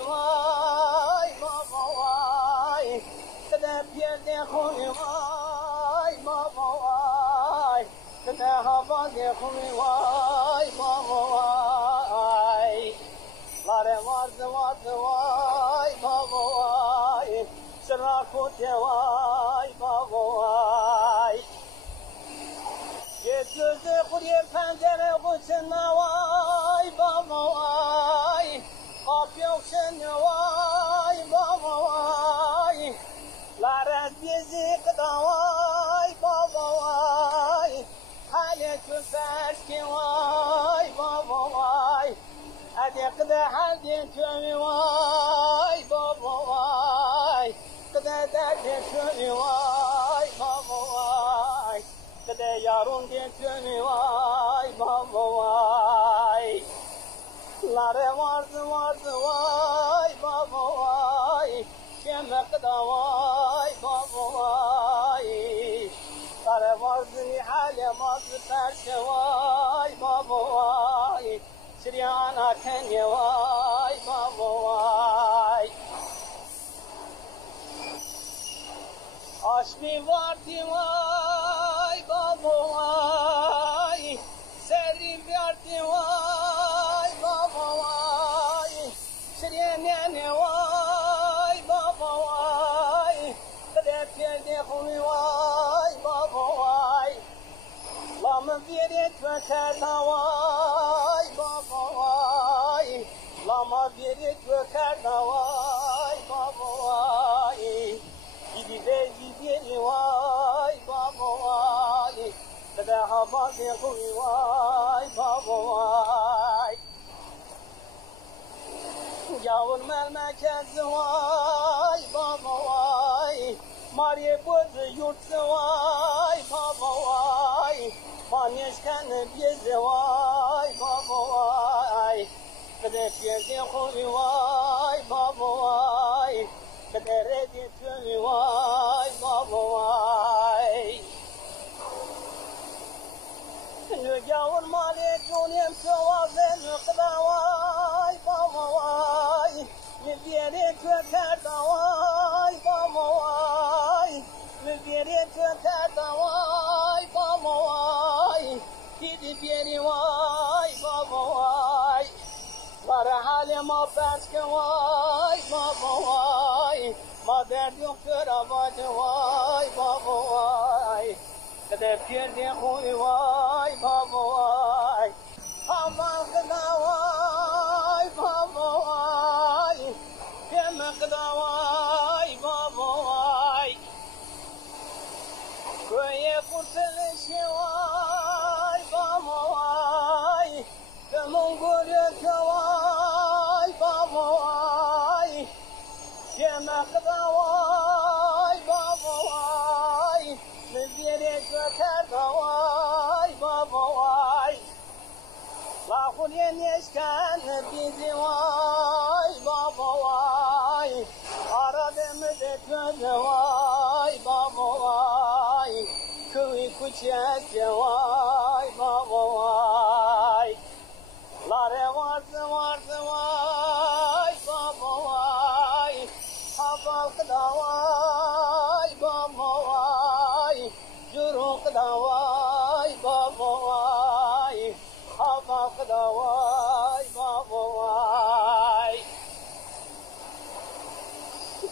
وای بابا وای کده پیرده خوی وای بابا وای کده هواده خوی وای بابا وای لاره وارد وای بابا وای سرا کوته وای بابا وای یه جوز خوری پنجره غوچن وای بابا وای قاپیوشن وای بابا وای لاره دیزی قدا وای بابا وای حالی تو سرسکی وای بابا وای ادی قده حالی توی وای بابا وای قده دردی توی وای بابا وای قده یارون دی توی وای بابا وای لاره وارد وای بابا وای شم قدا وای بابا وای لاره وارد حالی مازد پرش وای بابا وای شریانا کنی وای بابا وای آشمی واردی وای بابا وای سری بیاردی وای بابا وای شریانیانی وای بابا وای قده پیردی خوی وای بابا وای لام بیرید و کردا وای بابا وای لام بیرید و کردا وای بابا وای دیدی بیدی وای بابا وای قده هوادی خوی وای بابا وای یاون ملمکت وای بابا وای ماری بود یورت وای بابا وای مانیش کن بیز وای بابا وای قده پیردی خوی وای بابا وای قده ردی توی وای بابا وای نجاور مالی جونیم سوازن قدا وای بابا وای مبیری تو کردا وای بابا وای مبیری تو کردا وای بابا وای دیدی بیری وای بابا وای لاره حال ما پرس که وای بابا وای ما در دکتر آباد وای بابا وای قده پیردی خوی وای بابا وای همان قدا وای بابا وای پیم قدا وای بابا وای کوی قرسلشی وای بابا وای دمون گوریت وای بابا وای پیم قدا وای بابا وای مبیری تو کردا وای بابا وای لا خوری نیشکن بیزی وای بابا وای آرادم دکن وای بابا وای کوی کچک وای بابا وای لاره وارد وای بابا وای حفال قدا وای بابا وای جرو قدا وای بابا وای حفال قدا وای بابا وای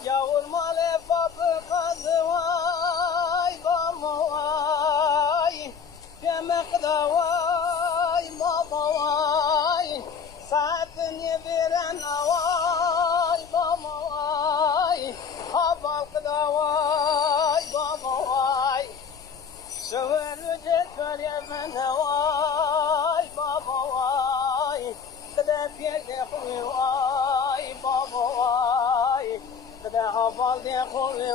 یاور مال فابقاد وای بابا وای کم قدا وای بابا وای ساعت نبرن وای بابا وای حفال قدا وای بابا وای شور جتر من وای بابا وای قده پیرده خوی وای بابا وای قده حفال خوی